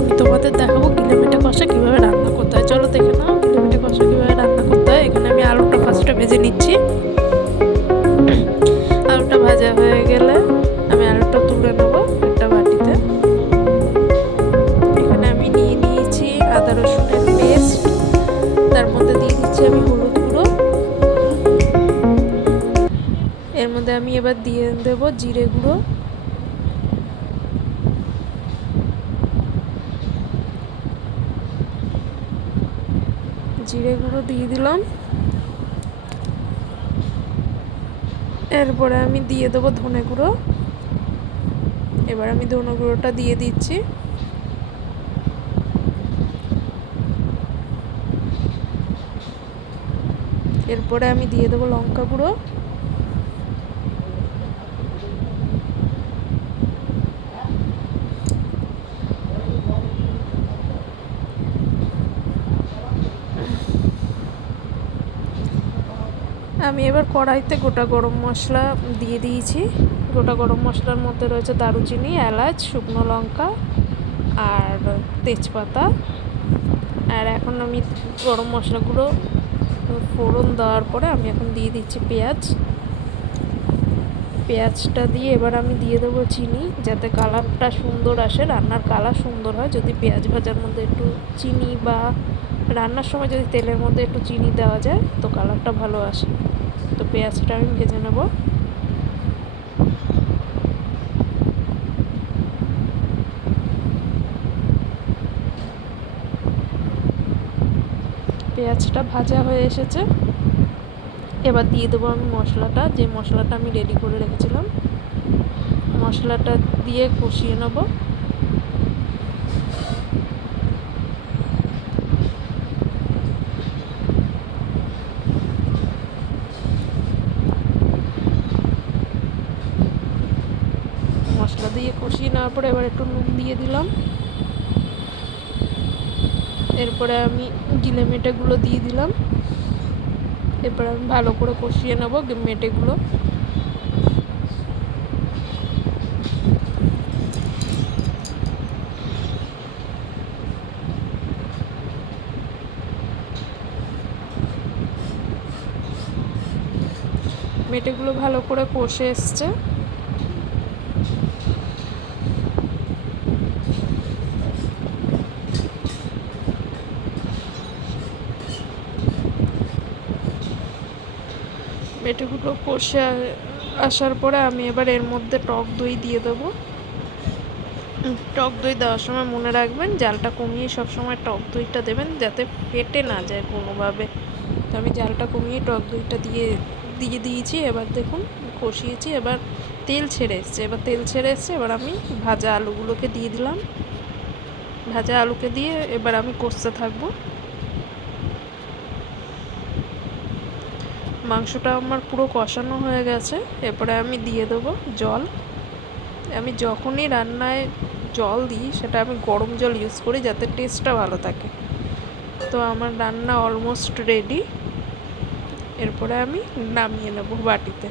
আমি তোমাদের দেখাবো গিলেমেটে কষা কীভাবে রান্না করতে হয়। চলো দেখে নাও গিলেমেটে কষা কীভাবে রান্না করতে হয়। এখানে আমি আলুটা ফার্স্টে ভেজে নিচ্ছি। আলুটা ভাজা হয়ে গেলে আমি আলুটা তুলে নেবো একটা বাটিতে। এখানে আমি নিয়ে নিয়েছি আদা রসুনের পেস্ট, তার মধ্যে দিয়ে দিচ্ছি আমি হলুদ গুঁড়ো। এর মধ্যে আমি এবার দিয়ে দেবো জিরে গুঁড়ো, জিরে গুঁড়ো দিয়ে দিলাম। এরপরে আমি দিয়ে দেবো ধনে গুঁড়ো। এবার আমি ধনে গুঁড়োটা দিয়ে দিচ্ছি। এরপরে আমি দিয়ে দেবো লঙ্কা গুঁড়ো। আমি এবার কড়াইতে গোটা গরম মশলা দিয়ে দিয়েছি। গোটা গরম মশলার মধ্যে রয়েছে দারুচিনি, এলাচ, শুকনো লঙ্কা আর তেজপাতা। আর এখন আমি গরম মশলাগুলো ফোড়ন দেওয়ার পরে আমি এখন দিয়ে দিচ্ছি পেঁয়াজ। পেঁয়াজটা দিয়ে এবার আমি দিয়ে দেবো চিনি, যাতে কালারটা সুন্দর আসে, রান্নার কালার সুন্দর হয় যদি পেঁয়াজ ভাজার মধ্যে একটু চিনি বা রান্নার সময় যদি তেলের মধ্যে একটু চিনি দেওয়া যায় তো কালারটা ভালো আসে। তো পেঁয়াজটা আমি ভেজে নেব। পেঁয়াজটা ভাজা হয়ে এসেছে। এবার দিয়ে দেবো আমি মশলাটা, যে মশলাটা আমি রেডি করে রেখেছিলাম। মশলাটা দিয়ে কষিয়ে নেব। মশলা দিয়ে কষিয়ে নেওয়ার পরে এবার একটু নুন দিয়ে দিলাম। এরপরে আমি গিলেমেটেগুলো দিয়ে দিলাম। এরপরে আমি ভালো করে কষিয়ে নেব মেটেগুলো। মেটেগুলো ভালো করে কষে এসছে। মেটেগুলো কষে আসার পরে আমি এবার এর মধ্যে টক দই দিয়ে দেবো। টক দই দেওয়ার সময় মনে রাখবেন জালটা কমিয়ে সব সময় টক দইটা দেবেন, যাতে ফেটে না যায় কোনোভাবে। তো আমি জালটা কমিয়ে টক দইটা দিয়ে দিয়েছি। এবার দেখুন কষিয়েছি, এবার তেল ছেড়ে এসছে। এবার আমি ভাজা আলুগুলোকে দিয়ে দিলাম। ভাজা আলুকে দিয়ে এবার আমি কষতে থাকবো। মাংসটা আমার পুরো কষানো হয়ে গেছে। এরপরে আমি দিয়ে দেবো জল। আমি যখনই রান্নায় জল দিই সেটা আমি গরম জল ইউজ করি, যাতে টেস্টটা ভালো থাকে। তো আমার রান্না অলমোস্ট রেডি। এরপরে আমি নামিয়ে নেব বাটিতে।